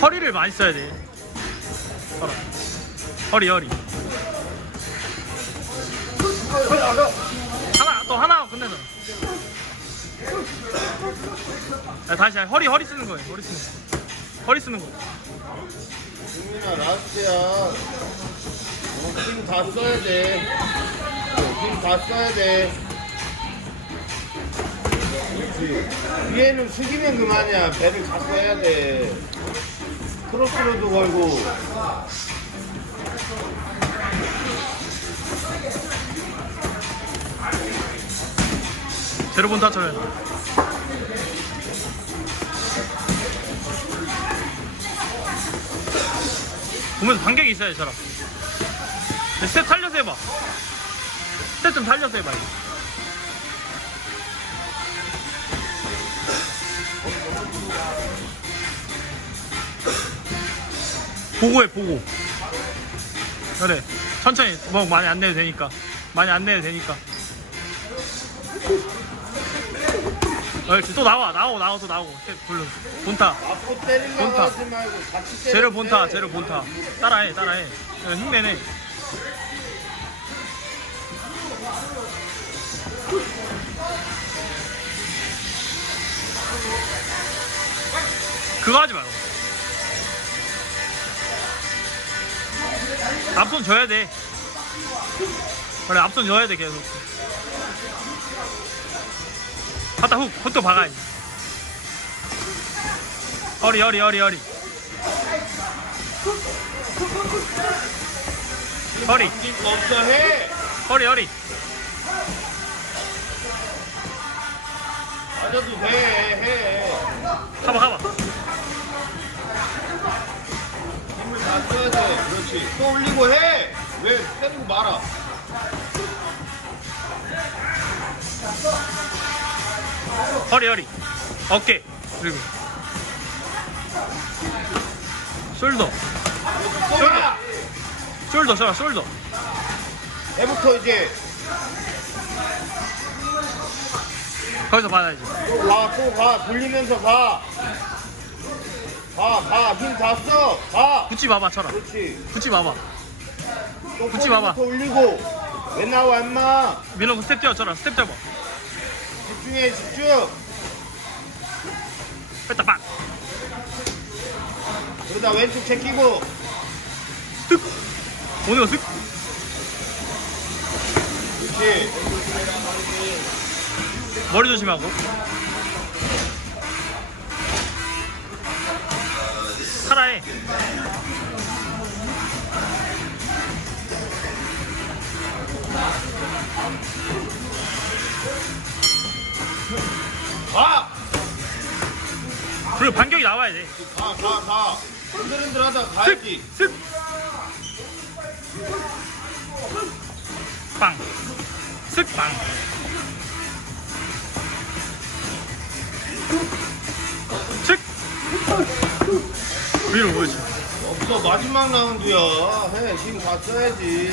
허리를 많이 써야 돼. 허리, 허리, 허리. 하나, 또 하나 끝내자. 야, 다시, 허리, 허리 쓰는 거예요. 허리 쓰는 거. 허리 쓰는 거. 승민아 라스트야 어, 힘다 써야 돼 힘 다 써야 돼 위에는 숙이면 그만이야 배를 다 써야 돼 크로스로도 걸고 제로 본 타 쳐야 돼. 보면서 반격이 있어야 돼, 저랑. 스텝 살려서 해봐. 스텝 좀 살려서 해봐. 이거. 보고 해, 보고. 그래. 천천히. 뭐 많이 안 내도 되니까. 많이 안 내도 되니까. 어, 또 나와, 나오고, 나와서 나오고. 스텝 돌려. 본타. 앞으로 때리려고 본타. 하지 말고 같이 때려 제로 본타, 제로 본타. 따라해, 따라해. 야, 힘내네. 그거 하지 말고. 앞손 줘야 돼. 그래, 앞손 줘야 돼, 계속. 갖다 훅, 훅도 박아야지. 허리. 허리, 힘 없어 해 허리, 허리. 맞아도 돼해 때리고 말아 허리, 허리. 어깨. 그리고. 숄더. 쏘라 숄더, 숄더, 숄더. 해부터 이제 거기서 받아야지. 또 가, 또 가, 돌리면서 가. 가, 가, 힘 다 써. 가. 붙지 마봐, 쳐라. 그렇지. 붙지 마봐. 또 붙지 마봐. 꼬리부터 올리고. 왜 나와, 임마. 민호 스텝 뛰어, 쳐라. 스텝 잡아. 집중해, 집중. 뺐다, 빵. 그러다 왼쪽 제끼고. 득. 오늘 거 득. 그렇지. 머리 조심하고. 살아해. 그리고 반격이 나와야 돼. 가, 가, 가. 흔들흔들 하다 슥! 가야지. 슥! 빵! 슥! 빵! 슥! 위로 보여지 없어, 마지막 라운드야. 해, 힘 다 써야지.